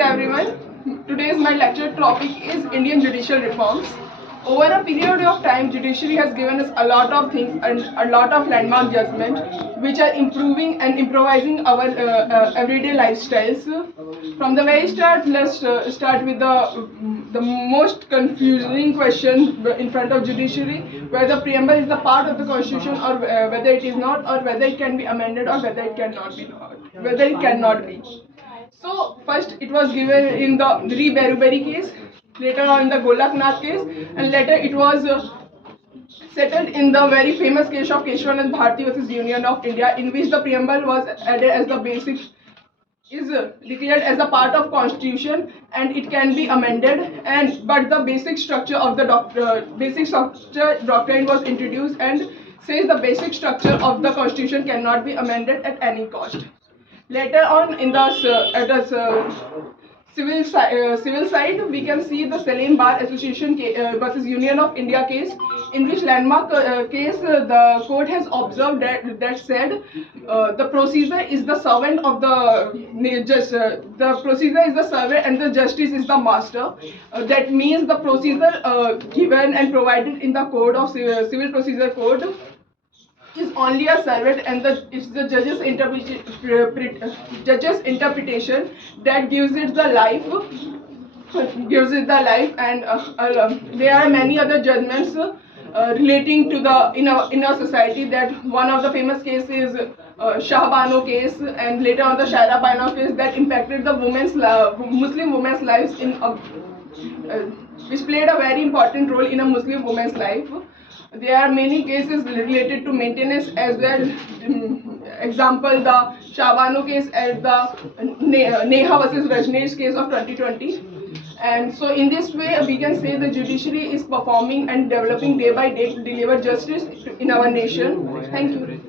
evening everyone. Today's my lecture topic is Indian judicial reforms. Over a period of time, judiciary has given us a lot of things and a lot of landmark judgment which are improving and improvising our everyday lifestyles. From the very start, let's start with the most confusing question in front of judiciary, whether the preamble is the part of the constitution or whether it is not, or whether it can be amended or whether it cannot be. So first it was given in the Re Beruberi case, later on in the Golaknath case, and later it was settled in the very famous case of Keshwanand Bharti versus Union of India, in which the preamble was added as the basic is declared as a part of constitution and it can be amended, and but the basic structure of the doctrine was introduced and says the basic structure of the constitution cannot be amended at any cost. Later on in the civil side, we can see the Salim Bar Association versus Union of India case, in which landmark case the court has observed that said the procedure is the servant of the procedure is the servant and the justice is the master. That means the procedure given and provided in the code of civil procedure code is only a servant, and it's the judge's interpretation that gives it the life, and there are many other judgments relating to the in our society. That one of the famous cases is Shah Bano case, and later on the Shaira Bano case, that impacted the Muslim women's lives which played a very important role in a Muslim woman's life. There are many cases related to maintenance as well. Example, the Shah Bano case and the Neha versus Rajneesh case of 2020. And so in this way, we can say the judiciary is performing and developing day by day to deliver justice in our nation. Thank you.